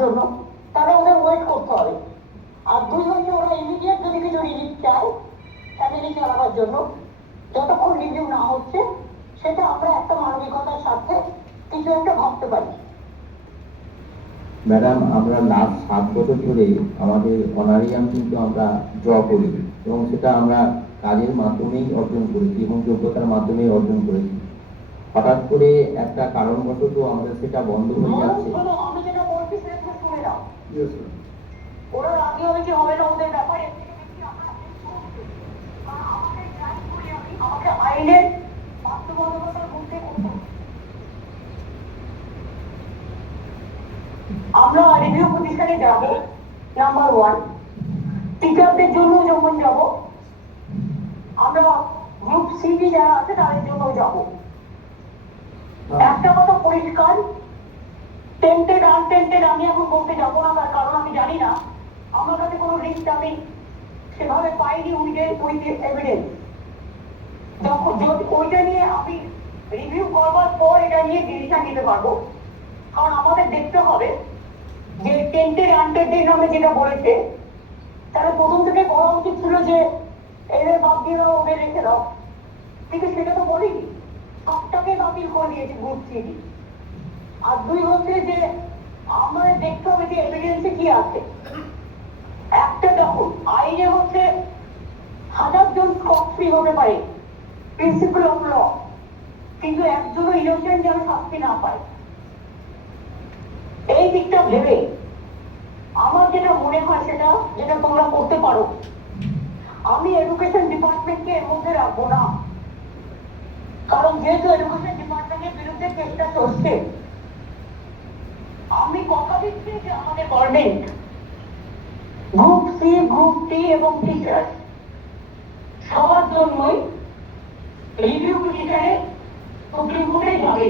জন্য, তাহলে ওদের ওয়েট করতে হবে। আর দুই হচ্ছে ওরা ইমিডিয়েট যদি কিছু রিলিফ চায় ফ্যামিলি চালাবার জন্য, যতক্ষণ রিভিউ না হচ্ছে সেটা আমরা একটা মানবিকতার সাথে কিছু একটা ভাবতে পারি। ম্যাডাম, আমরা লাস্ট 7 বছর ধরে আমাদের অনারিয়াম কিন্তু আমরা ড্র করি এবং সেটা আমরা কাজের মাধ্যমেই অর্জন করেছি এবং যোগ্যতার মাধ্যমেই অর্জন করেছি। হঠাৎ করে একটা কারণবশত আমাদের সেটা বন্ধ হয়ে যাচ্ছে। আমি যেটা বলছি সেটা শুনে নাও। ওরা রাজি হবে কি হবে না ওদের ব্যাপারে আমাকে আইনের বাধ্যবাধকতার মধ্যে করতে হবে। আমরা রিভিউ প্রতিষ্ঠানে যাব, নাম্বার 1। টিচারদের জন্য যখন যাব, আমরা গ্রুপ সিটি যারা আছে তাদের জন্য যাব। একটা কথা পরিষ্কার, টেন্টেড আনটেন্টেড আমি এখন বলতে যাবো না, তার কারণ আমি জানি না, আমার কাছে কোনো লিস্ট আমি সেভাবে পাইনি উইথ এভিডেন্স। যখন ওইটা নিয়ে আমি রিভিউ করবার পর এটা নিয়ে ডিসিশন নিতে পারবো। কারণ আমাদের দেখতে হবে যে টেন্টেড আনটেন্টেড নামে যেটা বলেছে, তারা প্রথম থেকে বলা উচিত ছিল যে এদের বাদ দিয়ে দাও, ওদের রেখে দাও, কিন্তু সেটা তো বলিনি, সবটাকে বাতিল করে দিয়েছে গ্রুপ সিটি। আর 2 হচ্ছে যে আমাদের দেখতে হবে যে এভিডেন্সে কি আছে। একটা দেখুন, আইনে হচ্ছে 1000 জন স্কট ফ্রি হতে পারে, প্রিন্সিপাল অফ ল, কিন্তু একজনও ইনোসেন্ট যেন শাস্তি না পায়। এই দিকটা ভেবে আমার যেটা মনে হয় সেটা যেটা তোমরা করতে পারো, আমি এডুকেশন ডিপার্টমেন্টকে এর মধ্যে রাখবো না। কারণ যেহেতু এডুকেশন ডিপার্টমেন্টের বিরুদ্ধে চেষ্টা চলছে, আমি কথা দিচ্ছি যে আমাদের গভর্নমেন্ট গ্রুপ সি, গ্রুপ টি এবং টিচার সবার জন্যই রিভিউ পিটিশনে সুপ্রিম কোর্টে যাবে।